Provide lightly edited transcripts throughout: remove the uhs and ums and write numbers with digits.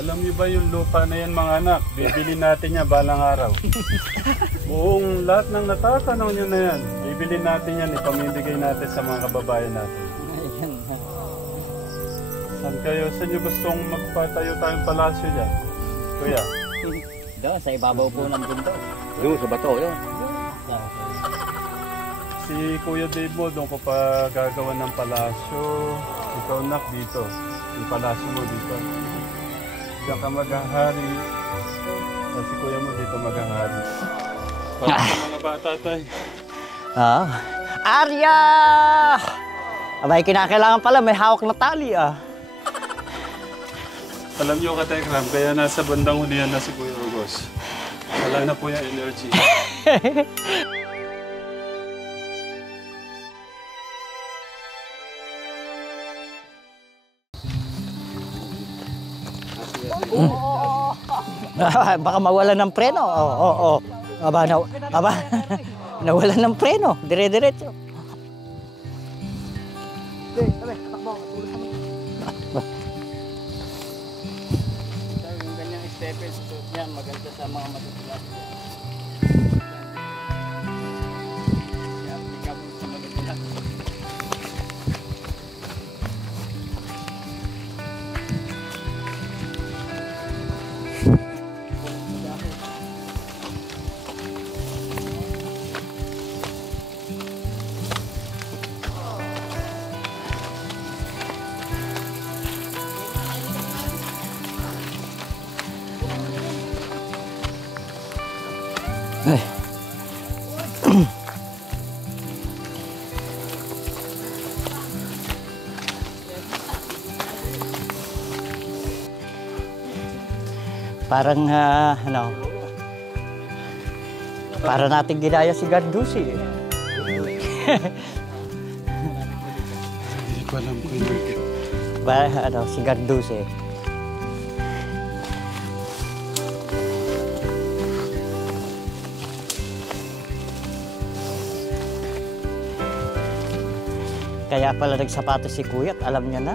Alam niyo ba yung lupa na yan mga anak? Bibili natin yan balang araw. Buong lahat ng natatanong nyo na yan. Bibili natin yan, ipamimigay natin sa mga kababayan natin. Saan kayo? Saan nyo gustong magpatayo tayong palasyo dyan? Kuya? Doon, sa ibabaw po ng bundok. Doon, sa bato, yun. Si Kuya Dave mo, doon ko pa gagawa ng palasyo. Ikaw nak dito. Yung palasyo mo dito. Diyan ka maghahari. Si Kuya mo dito maghahari. Para sa mga bata tayo. Arya! Abay, kinakailangan pala, may hawak na tali Alam niyo ka, Tekram, kaya nasa bandang hulihan na si Kuya August. Wala na po yung energy. Baka mawalan ng preno. Aba, nawalan ng preno. Dire-diretso. Yung ganyang stepper, susunod niya, maganda sa mga matutulas. Kaya, ikaw sa matutulas. Parang para natin ginaya si Gardusi. Hindi ko alam kung Ba, si Gardusi. Kaya pala nagsapatos si Kuya at alam niya na,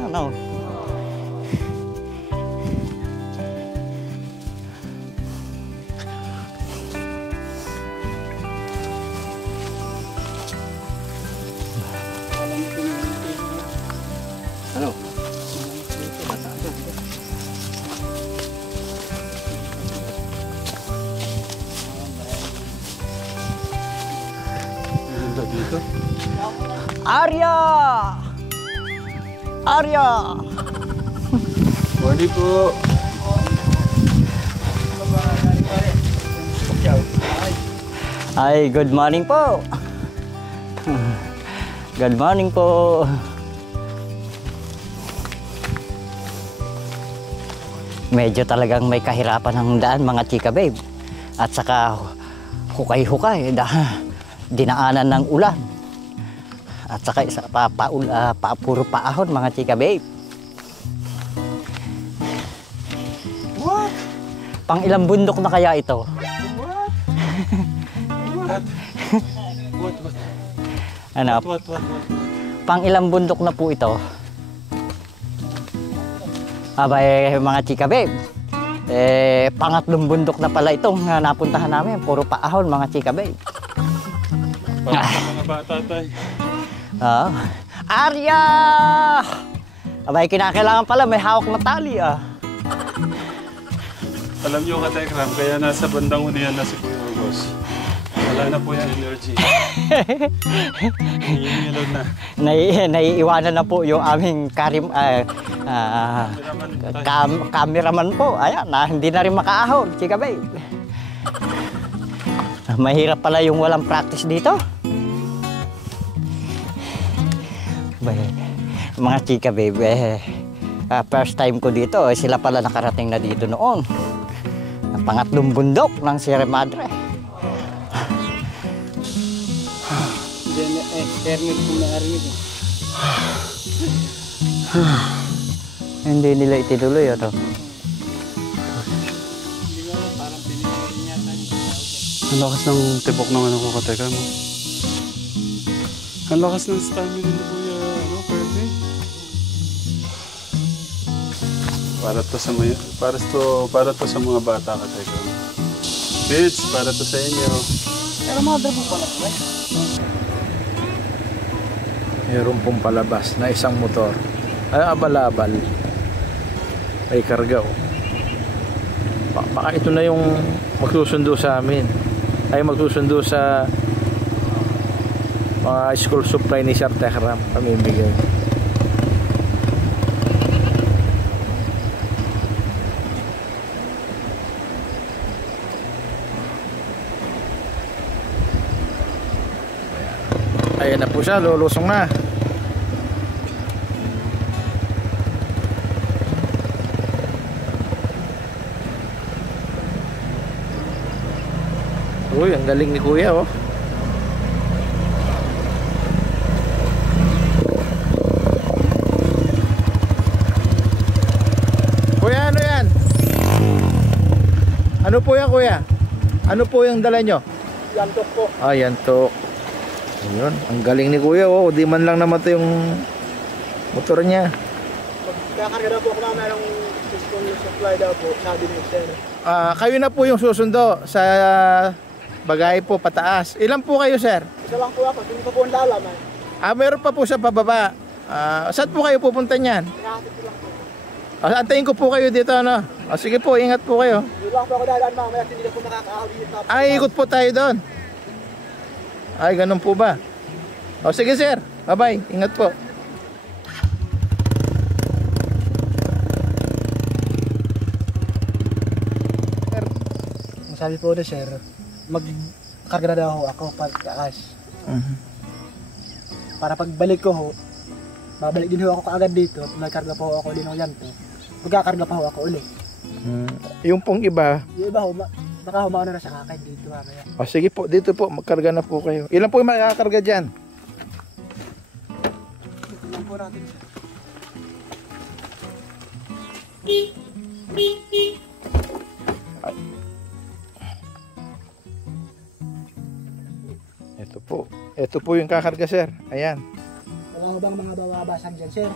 Ano? maganda dito. Arya! Arya! Morning po. Ay, good morning po. Good morning po. Medyo talagang may kahirapan ng daan mga chika babe. At saka hukay-hukay, dinaanan ng ulan. At saka puro paahon mga chika babe. What? Pang ilang bundok na kaya ito? What? Ano? What? Pang ilang bundok na po ito? Abay mga chika babe. Pangatlong bundok na pala itong napuntahan namin. Puro paahon mga chika babe. Para sa mga bata tayo. Arya! Abay, kinakailangan pala, may hawak na tali Alam niyo ka, Tekram, kaya nasa bandang hulihan na si Kuya August. Wala na po yung energy. Nangingilaw na. Naiiwanan na po yung aming cameraman po. Ayan, hindi na rin makaahon, chika babe. Mahirap pala yung walang practice dito. Mga chika babe, first time ko dito, sila pala nakarating na dito noon. Pangatlong bundok ng Sierra Madre. Hindi nila itinuloy ito. Ang lakas ng tibok naman ako, kateka mo. Ang lakas ng stamina ni Kuya, Kirby. Para to sa mga bata ka tayo. Kids, para to sa inyo. Pero mother po pala po. Meron pong palabas na isang motor. Ay, abal-abal. May karga oh. Baka ito na yung magsusundo sa amin. Ay magsusundo sa mga school supply ni Sir Tekram. Pamimigay. Ayan na po siya, lulusong na. Uy, ang galing ni Kuya oh. Kuya, ano yan? Ano po yan, Kuya? Ano po yung dala nyo? Yantok po. Ah, yantok. Ayun, ang galing ni Kuya oh. Di man lang namatay yung motor niya. Kakarga daw po ako mamaya ng school supply daw po, sabi ni Sir. Kayo na po yung susundo sa bagay po pataas. Ilan po kayo, sir? Isa lang po ako, hindi pa po ang lalaman. Meron pa po sa pababa. Saan po kayo pupunta niyan? Pinahatid ko lang po. Antayin ko po kayo dito, ano? Sige po, ingat po kayo. Hindi lang po ako dadaan mamaya, hindi na po makakaahuli dito. Ikot po tayo doon. Ay, ganun po ba? Sige, sir. Bye-bye. Ingat po. Sabi po na Sir, magkarga na daw ako pagkaas. Para pagbalik ko ho, babalik din ho ako kaagad dito at magkarga po ako din ho yan to. Magkakarga pa ho ako ulit. Yung pong iba. Yung iba ho, baka humauna na sa akin dito mamaya. Sige po, dito po. Magkarga na po kayo. Ilan po yung makakarga dyan? Ito po natin Sir. Ito po. Ito po yung kakarga, sir. Ayan. Wala ho bang mga bababasan dyan Sir?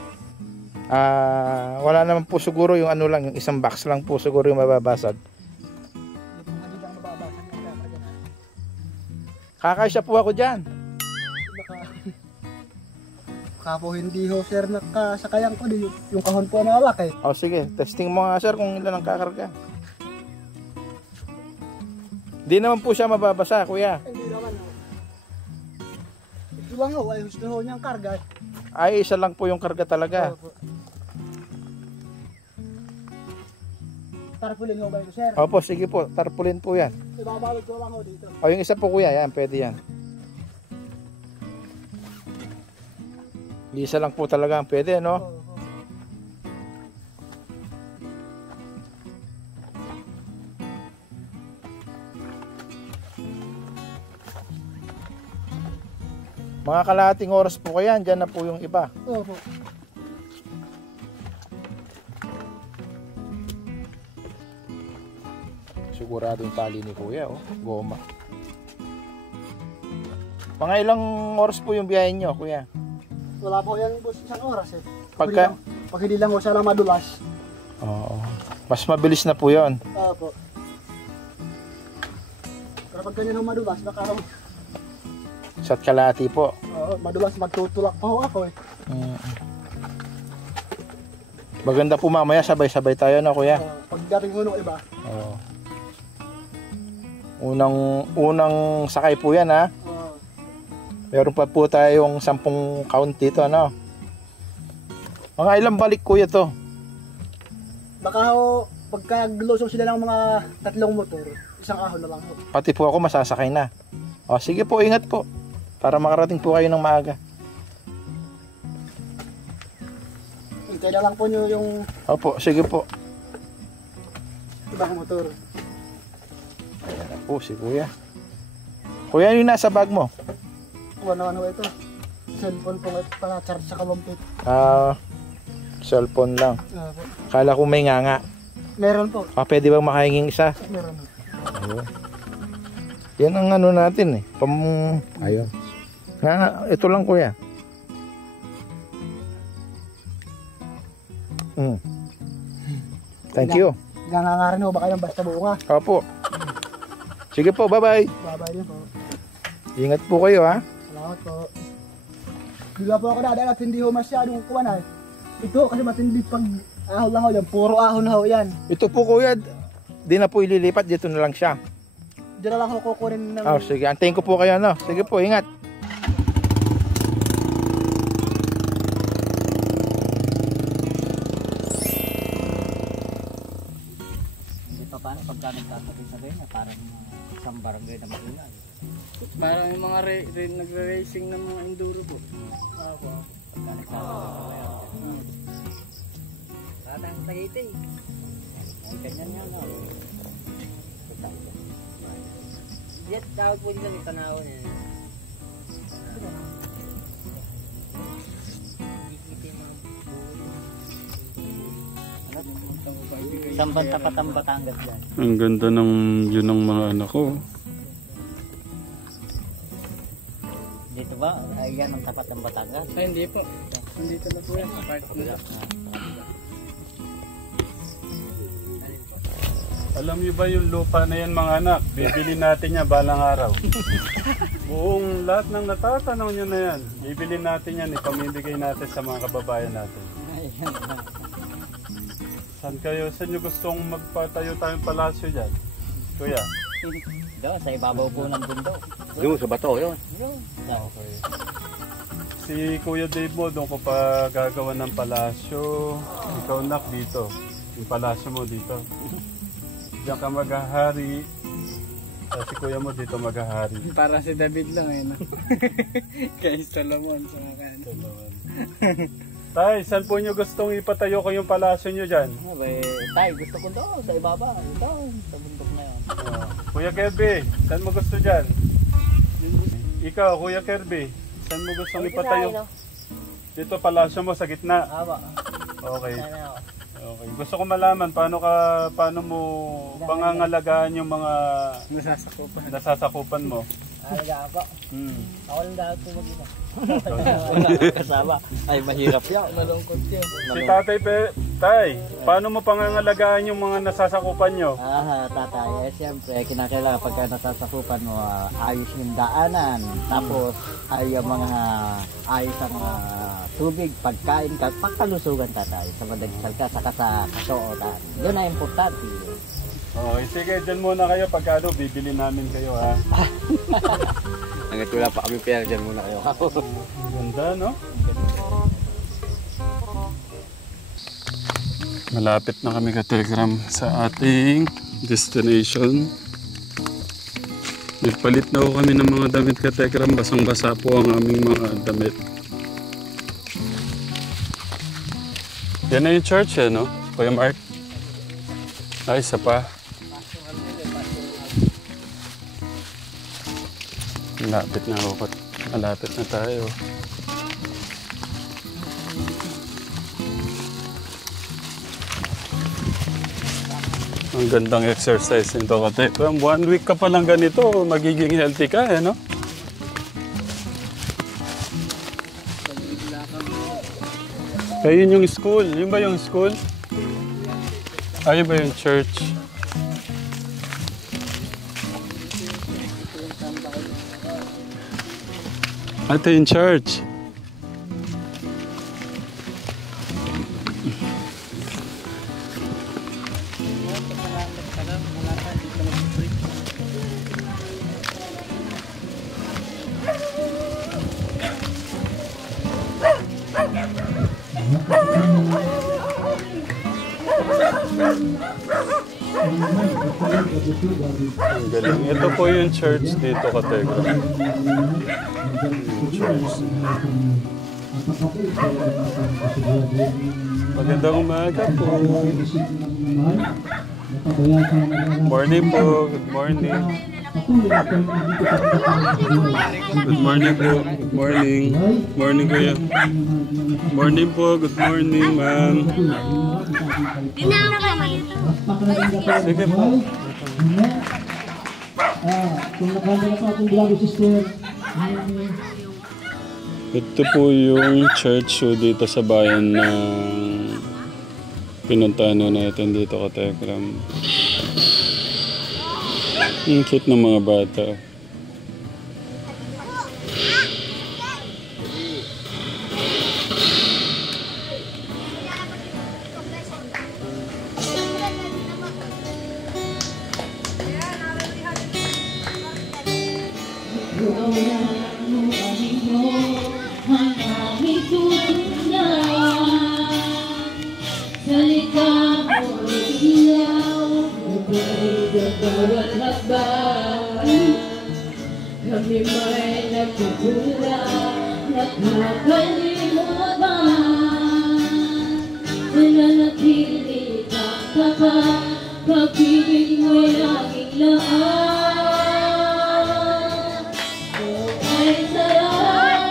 Wala naman po siguro yung ano lang, yung isang box lang po siguro yung mababasag. Hindi po mga dyan mababasan yung kakarga na. Kakasya po ako dyan. Baka po hindi ho Sir nakasakayan ko din yung kahon po na hawak eh. Sige, testing mo nga sir kung ilan ang kakarga. Di naman po siya mababasa, kuya. Hindi naman ho. Ito lang ho, ay gusto ho niyang karga. Ay, isa lang po yung karga talaga. Opo. Tarpulin ho ba ito Sir? Opo, sige po, tarpulin po yan. Ibabawag ko lang ho dito. Yung isa po kuya, yan, pwede yan. Isa lang po talaga ang pwede, no? Oo. Mga kalahating oras po kaya, dyan na po yung iba. Opo. Sigurado yung tali ni kuya, oh. Goma. Mga ilang oras po yung biyahe nyo, kuya? Wala po yan po isang oras eh. Pagka... Pag hindi lang ho siya lang madulas. Oo. Mas mabilis na po yon. Opo. Pero pag ganyan ho madulas, baka ho, Isa't kalahati po. madulas magtutulak pa ho ako eh. Maganda po mamaya, sabay-sabay tayo na kuya. Pagdating ho nung iba, Oo. Unang sakay po yan ha. Meron pa po tayong 10 count dito, ano? Mga ilang balik kuya to? baka ho, pagka lusong sila ng mga 3 motor, isang ahon na lang ho. Pati po ako masasakay na. Sige po, ingat po. Para makarating po kayo ng maaga. Hintay na lang po nyo yung Opo, sige po. ibang motor. Ayan na po si kuya. Kuya, ano yung nasa bag mo? Ano ito? Cellphone po para charge sa kalumpit. Cellphone lang. Opo. Kala ko may nganga. Meron po. Pwede bang makahinging isa? Meron ho. Ayun. Yan ang ano natin eh. Ayun. Nga, ito lang kuya. Thank you. Nangangarin ho ba kayo ng basta buo nga? Opo. Sige po, bye-bye. Babay din po. Ingat po kayo ha. Salamat po. Hindi po ako dadaan at hindi ho masyadong kuha na. Ito kasi matindi pag ahon lang ho yan. Puro ahon na ho yan. Ito po kuya, di na po ililipat, dito na lang siya. Diyan na lang ho kukunin ng... Oh, sige, antayin ko po kayo no. Sige po, ingat. Hindi pa paano pagka nagtatabi-sabay na parang isang barangay na magulan. Parang yung mga nagre-racing ng mga enduro po. Pagka nagtatabi-sabay ako. Parang Tagaytay. Ang ganyan yan, no? Yan, tawag po dito may panahon yan. Isang tapat ang Batangas dyan. Ang ganda ng view ng mga anak ko. Dito ba? Ay, yan ang tapat ng Batangas. Ay, hindi po. Hindi na po yan. Apart nila. Alam niyo ba yung lupa na yan mga anak? Bibili natin yan balang araw. Buong lahat ng natatanong nyo na yan. Bibili natin yan, ipamimigay natin sa mga kababayan natin. Saan kayo? Saan nyo gustong magpatayo tayong palasyo dyan? Kuya? Doon, sa ibabaw po ng bundok. Yung sa bato yun. Okay. Si Kuya Dave mo, doon ko pa gagawa ng palasyo. Ikaw nak dito. Yung palasyo mo dito. Diyan ka maghahari. Si Kuya mo dito maghahari. Para si David lang eh. No? Kay Solomon sa mga kanan. Tay, saan po nyo gustong ipatayo ko yung palasyo nyo dyan? Tay, gusto ko doon, sa ibaba. Doon, sa bundok na yun. Kuya Kirby, saan mo gusto dyan? Ikaw, Kuya Kirby, saan mo gustong ipatayo? Dito palasyo mo sa gitna. Okay. Okay. Gusto ko malaman paano mo pangangalagaan yung mga nasasakupan mo. Alagaan po. Ako lang dahil po mag-ina. Kasama. Ay, mahirap yan. Malungkot yun. Si Tay, paano mo pangangalagaan yung mga nasasakupan nyo? Tatay, siyempre, kinakailangan pagka nasasakupan mo, ayos yung daanan. Tapos, ayos ang tubig, pagkain, pagkalusugan tatay. Sa madagsal ka, saka sa kasuotan. Yun na importante. Okay, sige, dyan muna kayo pagka bibili namin kayo ha. Hanggat wala pa kami pera, dyan muna kayo. Ganda, no? Malapit na kami ka-telegram sa ating destination. Nagpalit na ho kami ng mga damit ka-telegram. Basang-basa po ang aming mga damit. Yan na yung church no? Kuya Mark? Ay, isa pa. Malapit na ako. Malapit na tayo. Ang gandang exercise nito kate. 1 week ka pa lang ganito, magiging healthy ka no? Ayun yung school. Yun ba yung school? Ayun ba yung church? Ito yung church. Ang galing. Ito po yung church dito, Kategra. Magandang umaga po. Morning po. Good morning. Good morning po. Good morning. Morning kuya. Morning po. Good morning ma'am. Sige po. Kung nakahanda na sa ating vlog sister, Ito po yung church dito sa bayan ng Pinuntahan na natin dito ka Tekram. Ang cute ng mga bata. Kami may nagtutula, nakakalimutan, nananatili ka pag-ibig mo'y aking lahat. O ay sarap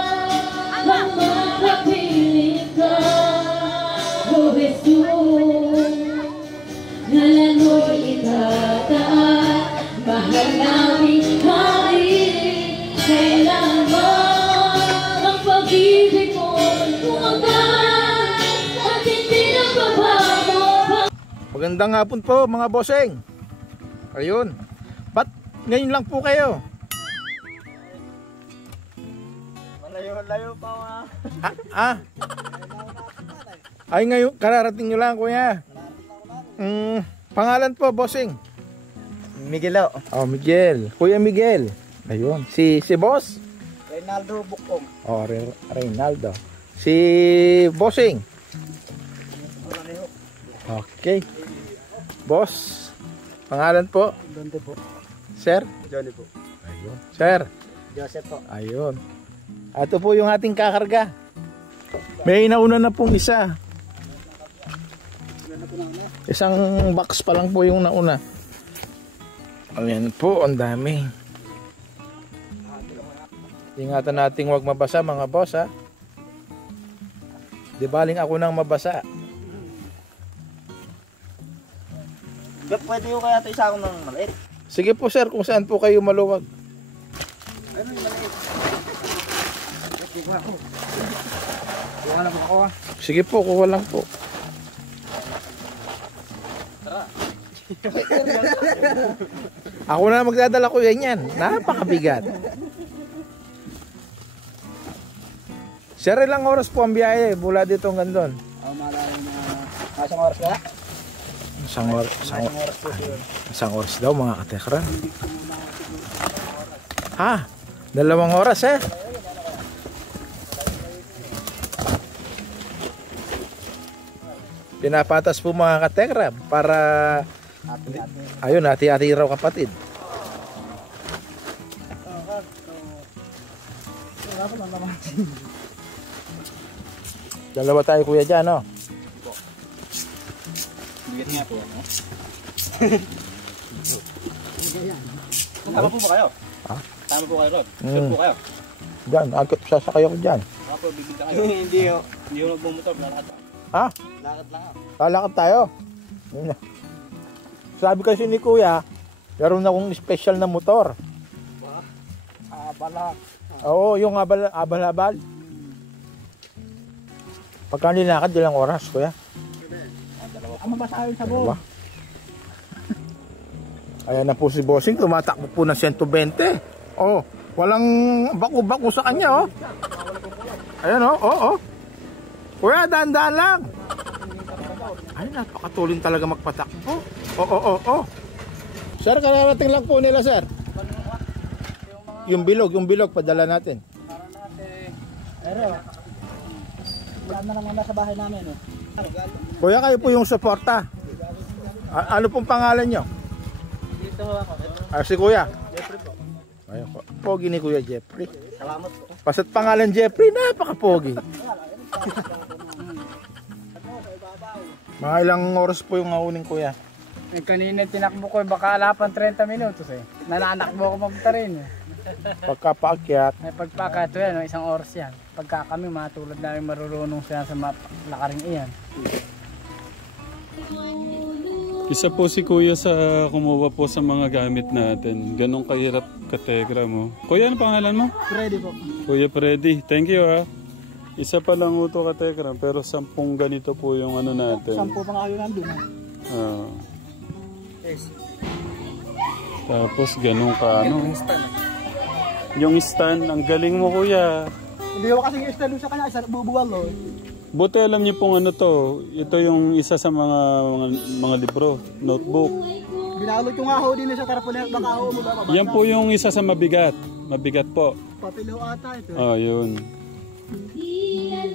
ang makapiling ka, O Jesus, ngalan mo'y itataas, mahal namin hari. Kailangan ang pag-ibig mo'y tumagal at hindi nagbabago. Magandang hapon po mga bossing. Ayun. Ba't ngayon lang po kayo? Malayo-layo pa mga. Ay ngayon, kararating nyo lang kuya. Pangalan po bossing? Miguel. Oh, Miguel. Kuya Miguel. Ayun. Si boss? Reynaldo Bukong. Oh, Reynaldo. Si bossing? Okay. Boss. Pangalan po? Dante po. Sir? Johnny po. Ayun. Sir? Joseph po. Ayun. Ito po yung ating kakarga. May nauna na pong isa. Isang box pa lang po yung nauna. Ayan po, ang dami. Ingatan nating huwag mabasa mga boss ha. Di baling ako nang mabasa. Pwede ko kaya ito isa ako ng maliit? Sige po sir, kung saan po kayo maluwag. Ano yung maliit? Sige ko ako. Kuha lang po ako ha. Sige po, kuha lang po. Ako na magdadala ko yan. Napakabigat. Sir, ilang oras po ang biyahe mula dito hanggang doon? Malayo na. Kasang oras ka? Isang oras daw mga katekra. Ha? 2 oras eh. Pinapatas po mga katekra para ayun, hati-hati raw kapatid. Dalawa tayo kuya dyan, no? Bigat nga po. Tama po ba kayo? Ha? Tama po kayo, Rod? Sure po kayo? Dyan, sasakay ako dyan. Tama po, bibigta kayo. Hindi ho. Hindi ho bumumotor. Lakad. Ha? Lakad lang ako. Lalakad tayo. Sabi kasi ni kuya, meron akong special na motor. Balak. Oo, yung abal-abal. Pagka nilakad, ilang oras, kuya? Ang mabasahin sa buo. Ayan na po si Bossing, tumatakbo po ng 120. Oh, walang bako-bako sa kanya, oh. Ayan, oh. Kuya, dahan-dahan lang. Ay, napakatulin talaga magpatakbo. Oh. Sir, kararating lang po nila, sir. Yung bilog, padala natin. Wala na naman nasa bahay namin. Kuya, kayo po yung suporta. Ano pong pangalan nyo? Dito ako. Si Kuya? Jeffrey po. Ayun po. Pogi ni Kuya Jeffrey. Salamat po. Pasat pangalan Jeffrey, napaka-pogi. Mga ilang oras po yung nauning Kuya? Kanina tinakbo ko baka alapan 30 minutos eh. Nananakbo ako mapunta rin eh. Pagkapaakyat, May pagpaka ito yan, isang oras yan. Pagka kami matulad namin marurunong siya sa lakaring iyan. Isa po si Kuya sa kumuha po sa mga gamit natin. Ganong kahirap kategra mo. Kuya, ano pangalan mo? Ready po. Kuya Freddy. Thank you ha. Isa pa lang ito katekram, pero 10 ganito po yung ano natin. 10 pa nga kayo nandun. Ah. Yes. Tapos ganun ka ano. Yung stand. Yung stand, ang galing mo kuya. Hindi ko kasi i-stand sa kanya, isa bubuwal o. Buti alam niyo pong ano to. Ito yung isa sa mga libro, notebook. Binalot yung aho din sa tarpaulin, baka aho mo ba? Yan po yung isa sa mabigat. Mabigat po. Papilo ata ito. Oh, yun.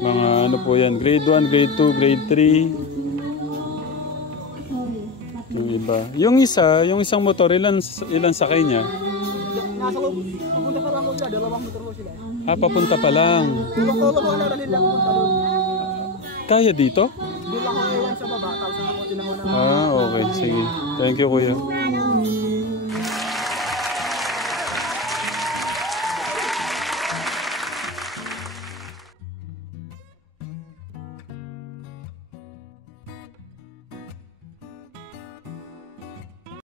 Mga ano po yan, grade 1, grade 2, grade 3. Yung iba. Yung isang motor, ilan sakay niya? Nasa loob, papunta pa lang ko siya, 2 motor ko sila. Ah, papunta pa lang. Tulong-tulong ko na rin lang punta doon. Kaya dito? Doon lang ko iwan sa baba, tapos ako tinangon na. Ah, okay. Sige. Thank you, kuya.